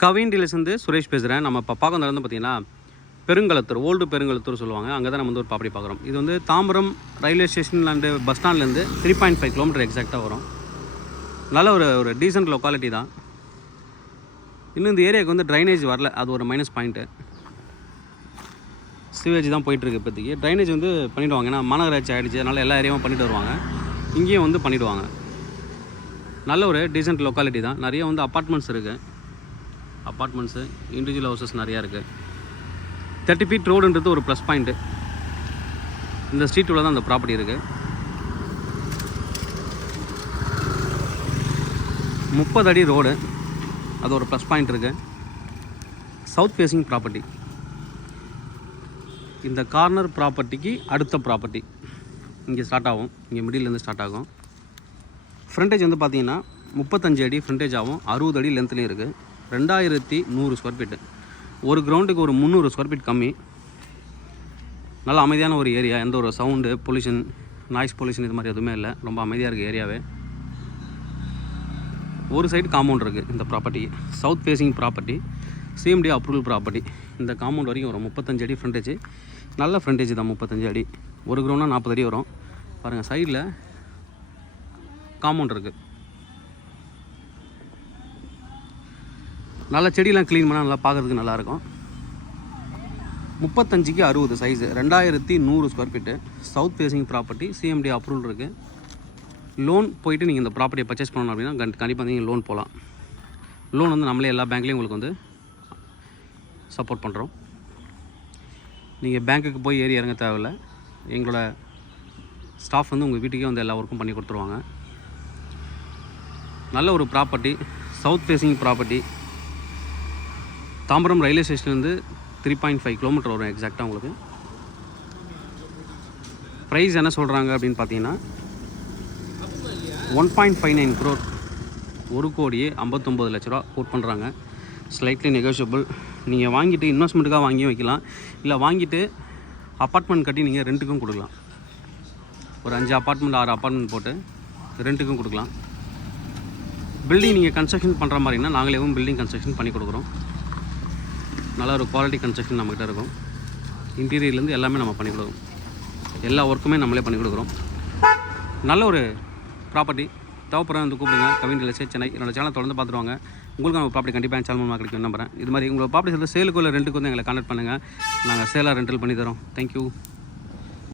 Kavin dealers வந்து சுரேஷ் பேசுகிறேன் நம்ம இப்போ பார்க்க வந்து பார்த்தீங்கன்னா பெருங்கலத்தூர் ஓல்டு பெருங்கலத்தூர் சொல்லுவாங்க. அங்கே தான் நம்ம வந்து ஒரு ப்ராப்பர்ட்டி பார்க்குறோம் இது வந்து Tambaram railway station and bus ஸ்டாண்ட்லேருந்து த்ரீ பாயிண்ட் ஃபைவ் கிலோமீட்டர் எக்ஸாக்டாக வரும். நல்ல ஒரு ஒரு டீசென்ட் லொக்காலிட்டி தான். இன்னும் இந்த ஏரியாவுக்கு வந்து ட்ரைனேஜ் வரல. அது ஒரு மைனஸ் பாயிண்ட்டு சிவேஜ் தான் போயிட்டுருக்கு இப்போதைக்கு. ட்ரைனேஜ் வந்து பண்ணிவிடுவாங்க ஏன்னா மாநகராட்சி ஆகிடுச்சு அதனால் எல்லா ஏரியாவும் பண்ணிட்டு வருவாங்க. இங்கேயும் வந்து பண்ணிவிடுவாங்க நல்ல ஒரு டீசென்ட் லொக்காலிட்டி தான். நிறைய வந்து அப்பார்ட்மெண்ட்ஸ் இருக்குது அப்பார்ட்மெண்ட்ஸு இண்டிவிஜுவல் ஹவுசஸ் நிறையா இருக்குது தேர்ட்டி ஃபீட் ரோடுன்றது ஒரு ப்ளஸ் பாயிண்ட்டு இந்த ஸ்ட்ரீட்டில் தான் அந்த ப்ராப்பர்ட்டி இருக்குது முப்பது அடி ரோடு அது ஒரு ப்ளஸ் பாயிண்ட் இருக்குது சவுத் ஃபேஸிங் ப்ராப்பர்ட்டி இந்த கார்னர் ப்ராப்பர்ட்டிக்கு அடுத்த ப்ராப்பர்ட்டி இங்கே ஸ்டார்ட் ஆகும். இங்கே மிடில்லேருந்து ஸ்டார்ட் ஆகும். ஃப்ரண்டேஜ் வந்து பார்த்திங்கன்னா முப்பத்தஞ்சு அடி ஃப்ரண்டேஜ் ஆகும். அறுபது அடி லென்த்லேயும் இருக்குது ரெண்டாயிரத்தி நூறு ஸ்கொயர் ஃபீட்டு ஒரு கிரவுண்டுக்கு ஒரு முந்நூறு ஸ்கொயர் ஃபீட் கம்மி. நல்ல அமைதியான ஒரு ஏரியா எந்த ஒரு சவுண்டு பொல்யூஷன் நாய்ஸ் பொல்யூஷன் இது மாதிரி எதுவுமே இல்லை. ரொம்ப அமைதியாக இருக்குது ஏரியாவே ஒரு சைடு காம்பவுண்ட் இருக்குது இந்த property south facing property CMD approval property இந்த காம்பவுண்ட் வரைக்கும் வரும் முப்பத்தஞ்சு அடி ஃப்ரண்டேஜ் நல்ல ஃப்ரண்டேஜ் தான் முப்பத்தஞ்சு அடி. ஒரு கிரவுண்டாக நாற்பது அடி வரும். பாருங்கள் சைடில் காம்பவுண்ட் இருக்குது நல்லா செடியெலாம் க்ளீன் பண்ணால் நல்லா பார்க்குறதுக்கு நல்லாயிருக்கும். முப்பத்தஞ்சுக்கு அறுபது சைஸு ரெண்டாயிரத்தி நூறு square feet south facing property CMD approval இருக்குது லோன் போயிட்டு நீங்கள் இந்த ப்ராப்பர்ட்டியை பர்ச்சேஸ் பண்ணணும் அப்படின்னா கண் கண்டிப்பாக நீங்கள் லோன் போகலாம் லோன் வந்து நம்மளே எல்லா பேங்க்லேயும் உங்களுக்கு வந்து சப்போர்ட் பண்ணுறோம் நீங்கள் பேங்க்குக்கு போய் ஏறி இறங்க தேவையில்ல. எங்களோட ஸ்டாஃப் வந்து உங்கள் வீட்டுக்கே வந்து எல்லா ஒர்க்கும் பண்ணி கொடுத்துருவாங்க. நல்ல ஒரு property south facing property Tambaram railway ஸ்டேஷன்லேருந்து த்ரீ பாயிண்ட் ஃபைவ் கிலோமீட்டர் வரும் எக்ஸாக்டாக உங்களுக்கு. ப்ரைஸ் என்ன சொல்கிறாங்க அப்படின்னு பார்த்தீங்கன்னா one point five nine crore ஒரு கோடியே ஐம்பத்தொம்பது லட்ச ரூபா கோட் பண்ணுறாங்க ஸ்லைட்லி நெகோஷியபிள் நீங்கள் வாங்கிட்டு இன்வெஸ்ட்மெண்ட்டுக்காக வாங்கியும் வைக்கலாம். இல்லை வாங்கிட்டு அப்பார்ட்மெண்ட் கட்டி நீங்கள் ரெண்ட்டுக்கும் கொடுக்கலாம். ஒரு அஞ்சு அப்பார்ட்மெண்ட் ஆறு அப்பார்ட்மெண்ட் போட்டு ரெண்ட்டுக்கும் கொடுக்கலாம். பில்டிங் நீங்கள் கன்ஸ்ட்ரக்ஷன் பண்ணுற மாதிரின்னா நாங்களே பில்டிங் கன்ஸ்ட்ரக்ஷன் பண்ணி கொடுக்குறோம். நல்ல ஒரு குவாலிட்டி கன்ஸ்ட்ரக்ஷன் நம்மக்கிட்ட இருக்கும். இன்டீரியர்லேருந்து எல்லாமே நம்ம பண்ணி கொடுக்குறோம் எல்லா ஒர்க்குமே நம்மளே பண்ணி கொடுக்குறோம். நல்ல ஒரு ப்ராப்பர்ட்டி தவப்புறம் வந்து கூப்பிடுங்க. கவின் ரிலேஷன் சென்னை என்னோட சேனல் தொடர்ந்து பார்த்துருவாங்க. உங்களுக்கு நம்ம ப்ராப்பர்ட்டி கண்டிப்பாக சேனல் மூலமாக கிடைக்கும் நம்புறேன். இது மாதிரி உங்களோட ப்ராப்பர்ட்டி சேர்ந்து சேலுக்கு இல்லை ரெண்டுக்கு வந்து எங்களை கான்டாக்ட் பண்ணுங்கள் நாங்கள் சேலாக ரெண்டல் பண்ணி தரோம். தேங்க்யூ